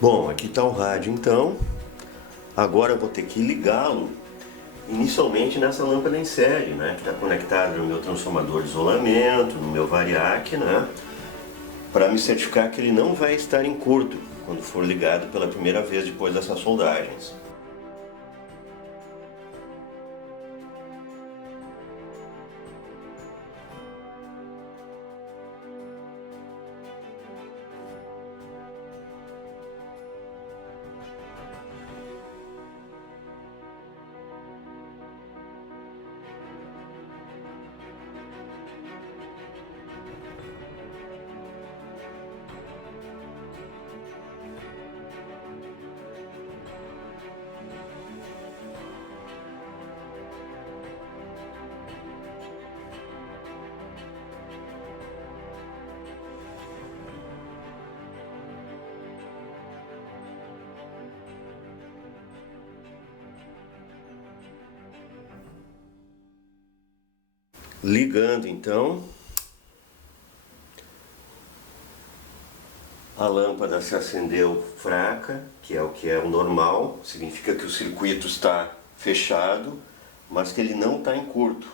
Bom, aqui está o rádio então. Agora eu vou ter que ligá-lo inicialmente nessa lâmpada em série, né? Que está conectada no meu transformador de isolamento, no meu variac, né? Para me certificar que ele não vai estar em curto quando for ligado pela primeira vez depois dessas soldagens. Ligando então, a lâmpada se acendeu fraca, que é o normal, significa que o circuito está fechado, mas que ele não está em curto.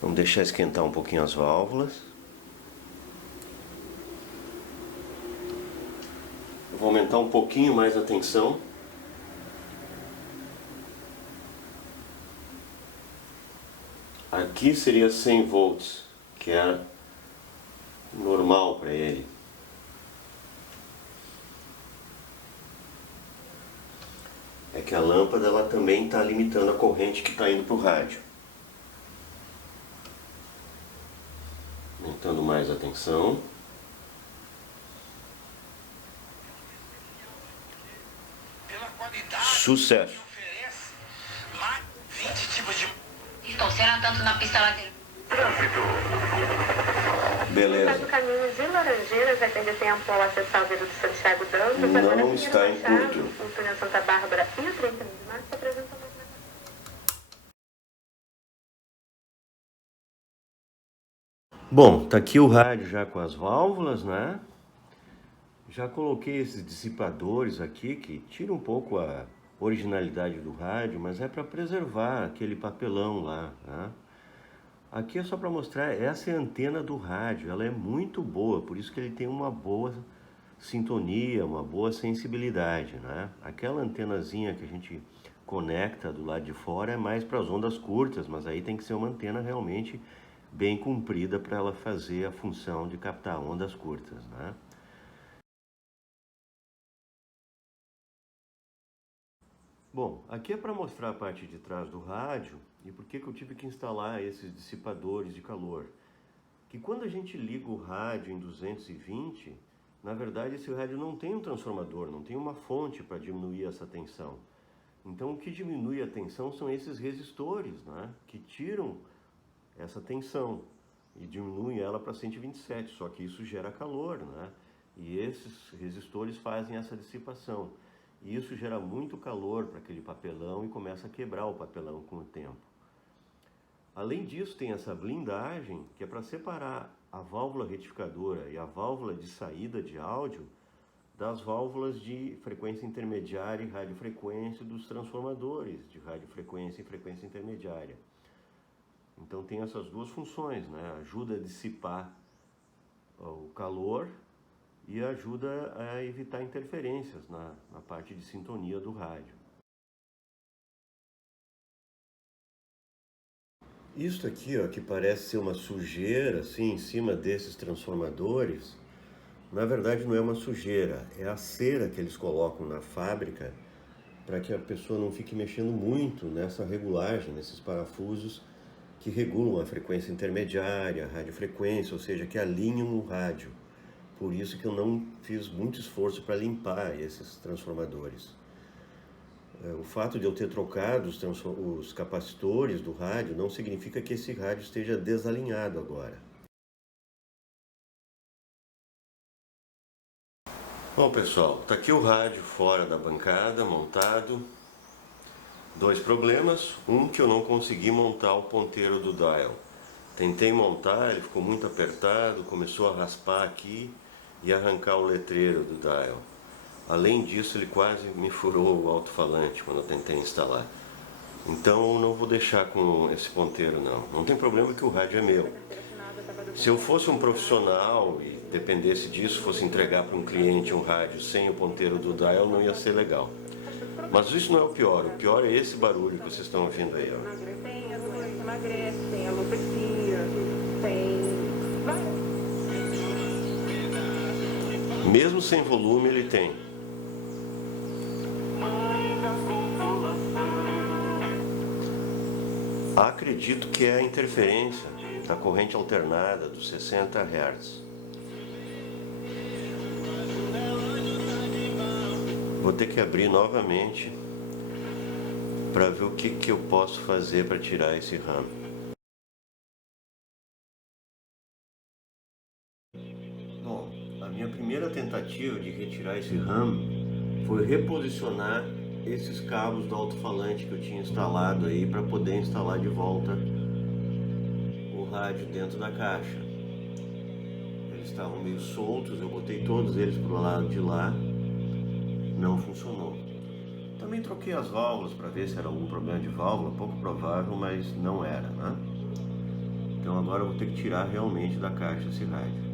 Vamos deixar esquentar um pouquinho as válvulas. Eu vou aumentar um pouquinho mais a tensão. Aqui seria 100 volts, que é normal para ele. É que a lâmpada ela também está limitando a corrente que está indo para o rádio. Aumentando mais a tensão. Sucesso! Torcendo tanto na pista lateral. Beleza. No caminho de Laranjeiras, atende a tempo ao acessar o Vila de Santiago Dantas. Não está em curto. O túnel Santa Bárbara e o 30 de março apresentam movimentação. Bom, tá aqui o rádio já com as válvulas, né? Já coloquei esses dissipadores aqui que tiram um pouco a originalidade do rádio, mas é para preservar aquele papelão lá, né? Aqui é só para mostrar, essa é a antena do rádio, ela é muito boa, por isso que ele tem uma boa sintonia, uma boa sensibilidade, né? Aquela antenazinha que a gente conecta do lado de fora é mais para as ondas curtas, mas aí tem que ser uma antena realmente bem comprida para ela fazer a função de captar ondas curtas, né? Bom, aqui é para mostrar a parte de trás do rádio e por que eu tive que instalar esses dissipadores de calor. Que quando a gente liga o rádio em 220, na verdade esse rádio não tem um transformador, não tem uma fonte para diminuir essa tensão. Então o que diminui a tensão são esses resistores, né, que tiram essa tensão e diminuem ela para 127, só que isso gera calor, né? E esses resistores fazem essa dissipação. E isso gera muito calor para aquele papelão e começa a quebrar o papelão com o tempo. Além disso, tem essa blindagem que é para separar a válvula retificadora e a válvula de saída de áudio das válvulas de frequência intermediária e radiofrequência dos transformadores de radiofrequência e frequência intermediária. Então tem essas duas funções, né? Ajuda a dissipar o calor e ajuda a evitar interferências na parte de sintonia do rádio. Isso aqui, ó, que parece ser uma sujeira assim em cima desses transformadores, na verdade não é uma sujeira, é a cera que eles colocam na fábrica para que a pessoa não fique mexendo muito nessa regulagem, nesses parafusos que regulam a frequência intermediária, a radiofrequência, ou seja, que alinham o rádio. Por isso que eu não fiz muito esforço para limpar esses transformadores. O fato de eu ter trocado os capacitores do rádio não significa que esse rádio esteja desalinhado agora. Bom, pessoal, tá aqui o rádio fora da bancada, montado. Dois problemas. Um, que eu não consegui montar o ponteiro do dial. Tentei montar, ele ficou muito apertado, começou a raspar aqui e arrancar o letreiro do dial. Além disso, ele quase me furou o alto-falante quando eu tentei instalar. Então eu não vou deixar com esse ponteiro não. Não tem problema que o rádio é meu. Se eu fosse um profissional e dependesse disso, fosse entregar para um cliente um rádio sem o ponteiro do dial, não ia ser legal. Mas isso não é o pior é esse barulho que vocês estão ouvindo aí, ó. Tem alopecia, tem... Mesmo sem volume ele tem. Acredito que é a interferência da corrente alternada dos 60 Hz. Vou ter que abrir novamente para ver o que eu posso fazer para tirar esse RAM. Bom, a minha primeira tentativa de retirar esse RAM foi reposicionar esses cabos do alto-falante que eu tinha instalado aí para poder instalar de volta o rádio dentro da caixa. Eles estavam meio soltos, eu botei todos eles pro lado de lá, não funcionou. Também troquei as válvulas para ver se era algum problema de válvula, pouco provável, mas não era, né? Então agora eu vou ter que tirar realmente da caixa esse rádio.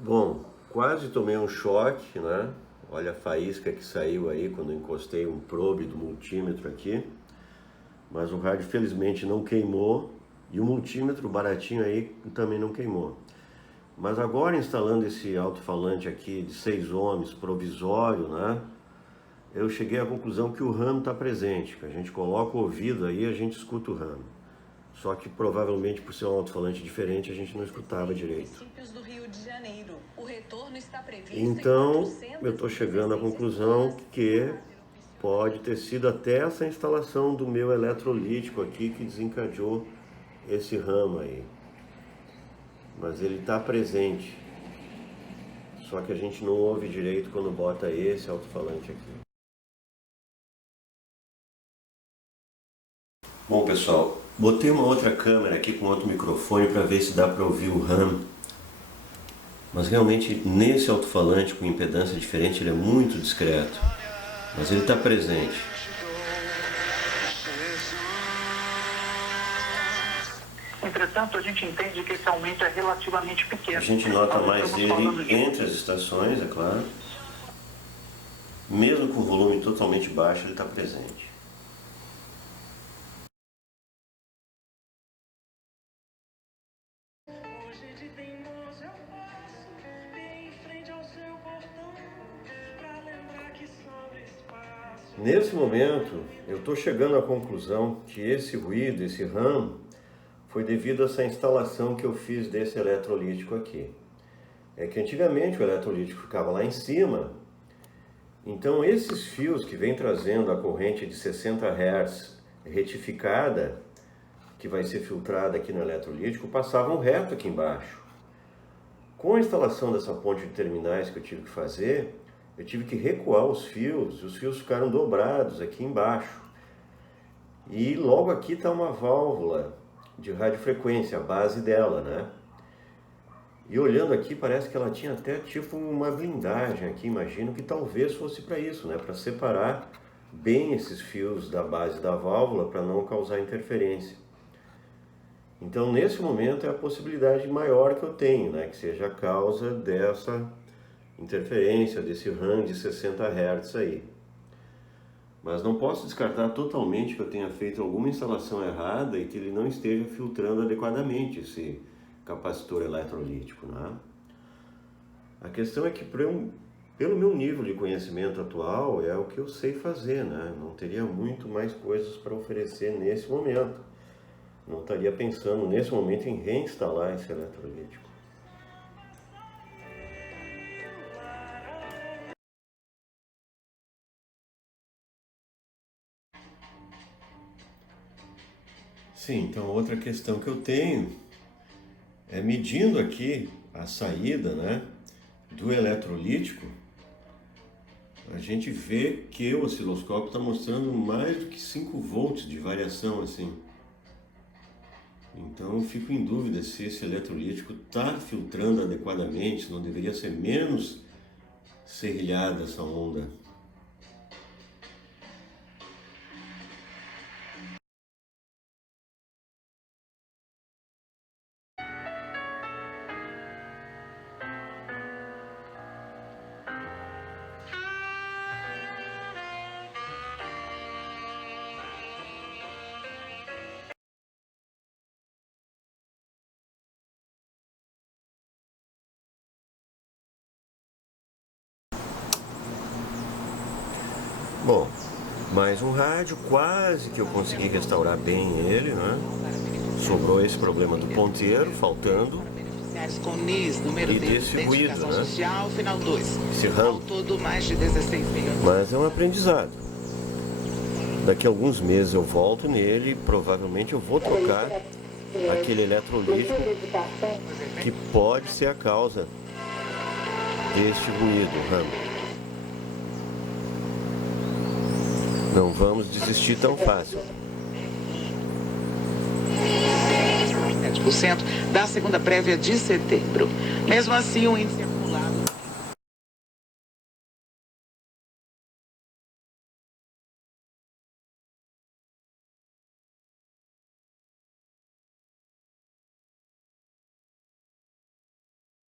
Bom, quase tomei um choque, né? Olha a faísca que saiu aí quando eu encostei um probe do multímetro aqui. Mas o rádio felizmente não queimou e o multímetro baratinho aí também não queimou. Mas agora instalando esse alto-falante aqui de 6 ohms provisório, né? Eu cheguei à conclusão que o RAM está presente, que a gente coloca o ouvido aí e a gente escuta o RAM. Só que provavelmente por ser um alto-falante diferente a gente não escutava direito. Então eu estou chegando à conclusão que pode ter sido até essa instalação do meu eletrolítico aqui que desencadeou esse RAM aí. Mas ele está presente. Só que a gente não ouve direito quando bota esse alto-falante aqui. Bom pessoal, botei uma outra câmera aqui com outro microfone para ver se dá para ouvir o RAM. Mas realmente nesse alto-falante com impedância diferente ele é muito discreto. Mas ele está presente. Entretanto, a gente entende que esse aumento é relativamente pequeno. A gente nota mais ele entre as estações, é claro. Mesmo com o volume totalmente baixo, ele está presente. Nesse momento, eu estou chegando à conclusão que esse ruído, esse RAM, foi devido a essa instalação que eu fiz desse eletrolítico aqui. É que antigamente o eletrolítico ficava lá em cima, então esses fios que vem trazendo a corrente de 60 Hz retificada, que vai ser filtrada aqui no eletrolítico, passavam reto aqui embaixo. Com a instalação dessa ponte de terminais que eu tive que fazer, eu tive que recuar os fios ficaram dobrados aqui embaixo. E logo aqui está uma válvula de radiofrequência, a base dela, né? E olhando aqui parece que ela tinha até tipo uma blindagem aqui, imagino que talvez fosse para isso, né? Para separar bem esses fios da base da válvula para não causar interferência. Então nesse momento é a possibilidade maior que eu tenho, né? Que seja a causa dessa interferência, desse RAM de 60 Hz aí. Mas não posso descartar totalmente que eu tenha feito alguma instalação errada e que ele não esteja filtrando adequadamente esse capacitor eletrolítico, né? A questão é que pelo meu nível de conhecimento atual é o que eu sei fazer, né? Não teria muito mais coisas para oferecer nesse momento. Não estaria pensando nesse momento em reinstalar esse eletrolítico. Sim, então outra questão que eu tenho é medindo aqui a saída, né, do eletrolítico, a gente vê que o osciloscópio está mostrando mais do que 5 volts de variação assim. Então eu fico em dúvida se esse eletrolítico está filtrando adequadamente, se não deveria ser menos serrilhada essa onda. Bom, mais um rádio, quase que eu consegui restaurar bem ele, né? Sobrou esse problema do ponteiro, faltando, Com NIS, número e de desse ruído, identificação né? social, final 2. Esse ramo. Ao todo, mais de 16 milhões. Mas é um aprendizado. Daqui a alguns meses eu volto nele, provavelmente eu vou trocar aquele eletrolítico que pode ser a causa deste ruído, ramo. Não vamos desistir tão fácil. 7% da segunda prévia de setembro. Mesmo assim, o índice